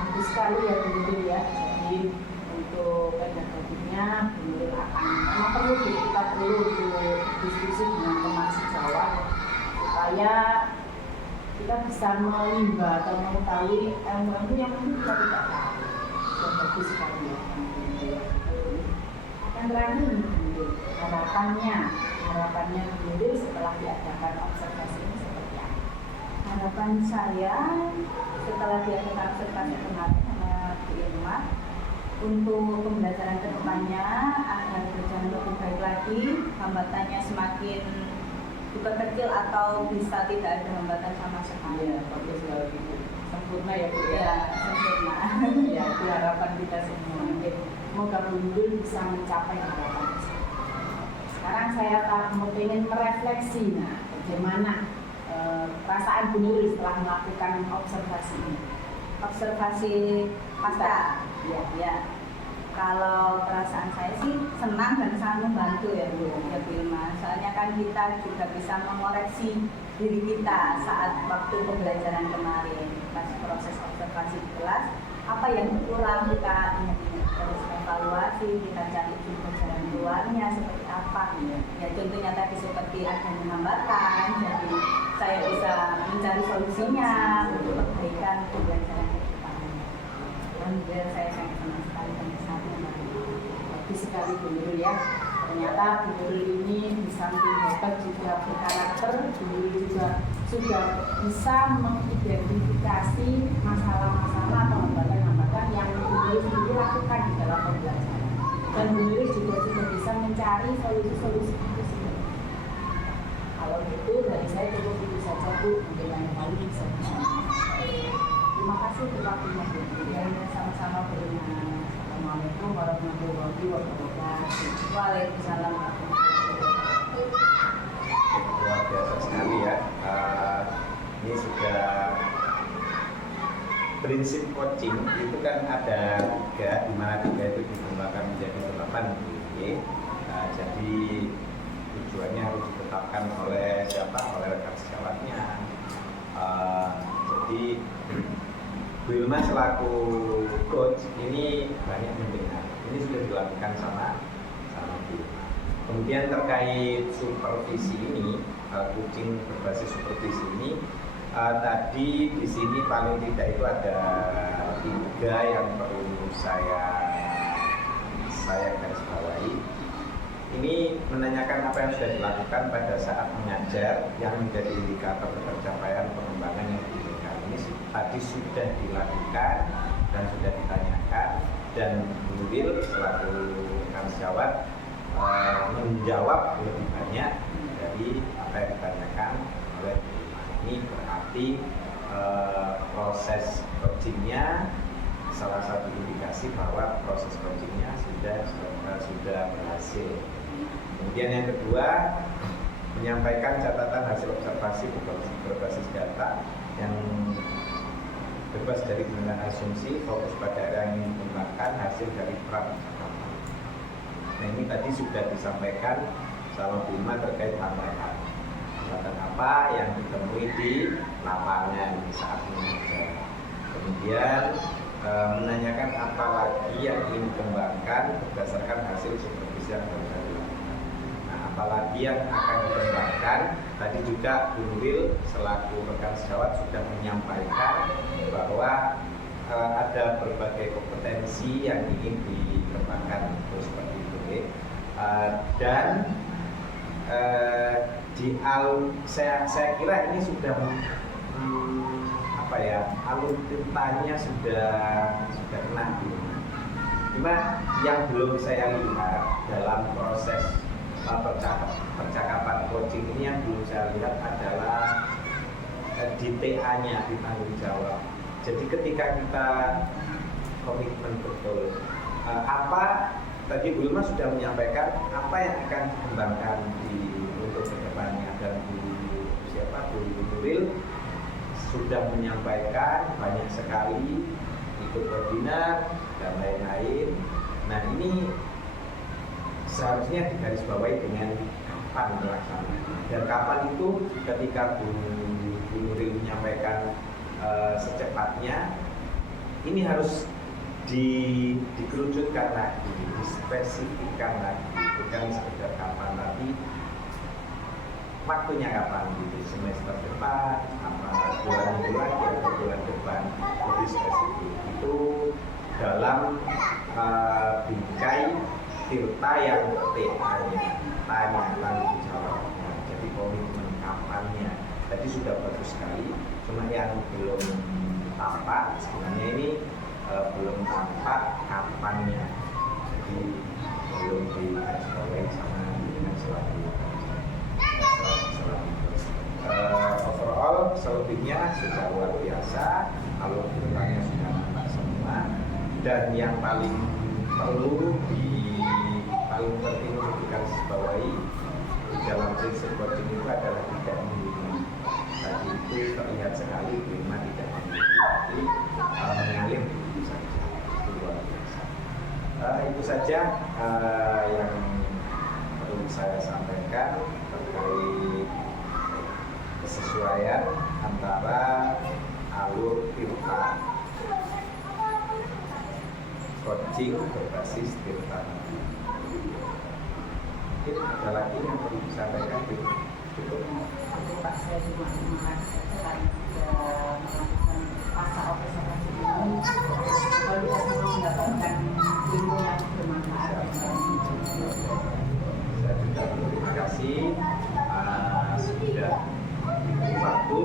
Bagus sekali ya Bu Nuril ya. Jadi untuk pedagogiknya Bu Nuril memang kita perlu diskusi dengan teman sejawat supaya kita bisa menimba atau mengetahui ilmu-ilmu yang mungkin kita tidak tahu. Bagus sekali ya. Yang terakhir Bu Nuril, harapannya Bu Nuril setelah diadakan observasi ini seperti apa? Harapan saya setelah diadakan observasi kemarin sama Bu Irma, untuk pembelajaran kedepannya agar berjalan lebih baik lagi, hambatannya semakin diperkecil atau bisa tidak ada hambatan sama sekali. Ya, bagus kalau gitu. Sempurna ya Bu ya. Ya, sempurna. Ya, itu harapan kita semua. Semoga Bu Nuril bisa mencapai harapan tersebut. Sekarang saya mau ingin merefleksi, bagaimana perasaan Bu Nuril setelah melakukan observasi ini. Observasi pasca. Ya. Kalau perasaan saya sih senang dan sangat membantu ya Bu Irma. Soalnya kan kita juga bisa mengoreksi diri kita saat waktu pembelajaran kemarin, pas proses observasi di kelas, apa yang kurang kita ingat-ingat, terus evaluasi, kita cari juga jalan keluarnya seperti apa. Ya contohnya tadi seperti adanya hambatan, jadi saya bisa mencari solusinya untuk perbaikan pembelajaran ke depan. Dan saya sangat senang sekali dan sangat membantu. Bagus sekali Bu Nuril ya. Ternyata Bu Nuril ini di samping hebat juga berkarakter, Bu Nuril juga sudah bisa mengidentifikasi masalah-masalah atau hambatan-hambatan yang guru sendiri lakukan di dalam pembelajaran, dan guru juga sudah bisa mencari solusi-solusi itu sendiri. Kalau gitu dari saya cukup itu saja Bu, mungkin lain kali bisa bersama. Terima kasih untuk waktunya Bu. Dan sama-sama berima. Assalamualaikum warahmatullahi wabarakatuh. Waalaikumsalam warahmatullahi wabarakatuh. Luar biasa sekali ya. Ini sudah prinsip coaching itu kan ada 3, di mana 3 itu dikembangkan menjadi 8 jadi tujuannya harus ditetapkan oleh siapa? Oleh rekan sejawatnya. Jadi Bu Ilma selaku coach ini banyak mendengar. Ini sudah dilakukan sama Bu Ilma. Kemudian terkait supervisi ini, coaching berbasis supervisi ini, tadi di sini paling tidak itu ada 3 yang perlu saya garis bawahi. Ini menanyakan apa yang sudah dilakukan pada saat mengajar yang menjadi indikator pencapaian pengembangan yang diinginkan. Ini tadi sudah dilakukan dan sudah ditanyakan, dan Bu Wil selaku rekan sejawat menjawab lebih banyak dari apa yang ditanyakan oleh Bu Ilma. Ini berarti proses coachingnya salah satu indikasi bahwa proses coachingnya sudah berhasil. Kemudian yang kedua, menyampaikan catatan hasil observasi berbasis data yang bebas dari penggunaan asumsi, fokus pada area yang ingin dikembangkan, hasil dari percakapan. Nah, ini tadi sudah disampaikan sama Bu Ilma terkait hambatan apa yang ditemui di lapangan saat mengajar. Kemudian menanyakan apa lagi yang ingin dikembangkan berdasarkan hasil supervisi yang baru dilakukan. Nah, apalagi yang akan dikembangkan, tadi juga Bu Nuril selaku rekan sejawat sudah menyampaikan bahwa ada berbagai kompetensi yang ingin dikembangkan seperti itu. Dan saya kira ini sudah alur tintanya sudah kena. Cuma yang belum saya lihat dalam proses percakapan coaching ini, yang belum saya lihat adalah di TA-nya, di tanggung jawab. Jadi ketika kita komitmen betul, apa tadi Bu Ilma sudah menyampaikan apa yang akan dikembangkan untuk kedepannya, dan Bu Nuril sudah menyampaikan banyak sekali ikut webinar dan lain-lain. Nah, ini seharusnya digarisbawahi dengan kapan pelaksanaan, dan kapan itu ketika Bu Nuril menyampaikan secepatnya, ini harus dikerucutkan lagi, dispesifikkan lagi, bukan sekedar kapan, tapi waktunya kapan, gitu, semester depan, apa bulan lagi atau bulan depan, lebih spesifik. Itu dalam bingkai tirta yang TA-nya, tanya tanggung jawabnya. Jadi komitmen kapannya tadi sudah bagus sekali, cuma yang belum tampak sebenarnya ini belum tampak kapannya, jadi belum digarisbawahi sama dengan overall selebihnya sudah luar biasa, alur ceritanya sudah nampak semua, dan yang paling penting untuk digarisbawahi di dalam prinsip coaching itu adalah tidak membuli. Tadi itu terlihat sekali Bu Ilma tidak membuli, mengalir itu saja, itu luar biasa. Itu saja yang perlu saya sampaikan terkait kesesuaian antara alur tirta coaching berbasis tirta. Mungkin ada lagi yang perlu disampaikan, cukup. Pak, saya juga terima kasih karena sudah melakukan masa observasi ini. Kalau kita semua mendapatkan ilmu yang bermanfaat. Saya juga terima kasih sudah diberi waktu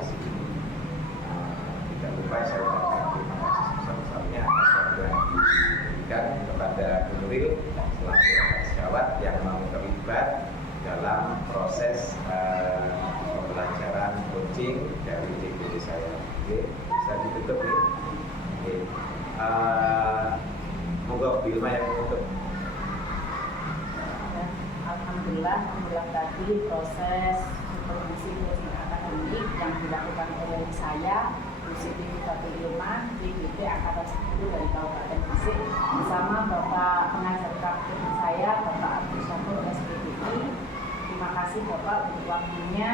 informasi ini. Tidak lupa saya ucapkan terima kasih sebesar-besarnya atas waktu yang diberikan kepada Bu Nuril selaku rekan sejawat yang mau terlibat dalam proses pembelajaran coaching dari DPD saya. Oke, bisa ditutup nih. Oke. Moga Bilma yang menutup. Alhamdulillah tadi proses supervisi coaching akademik yang dilakukan oleh saya, Bu Siti Fatul Ilman, DPD Angkatan 10 dari Kabupaten Gresik, bersama Bapak pengajar praktik saya, Bapak Abdul Syakur SPDI. Terima kasih Bapak untuk waktunya.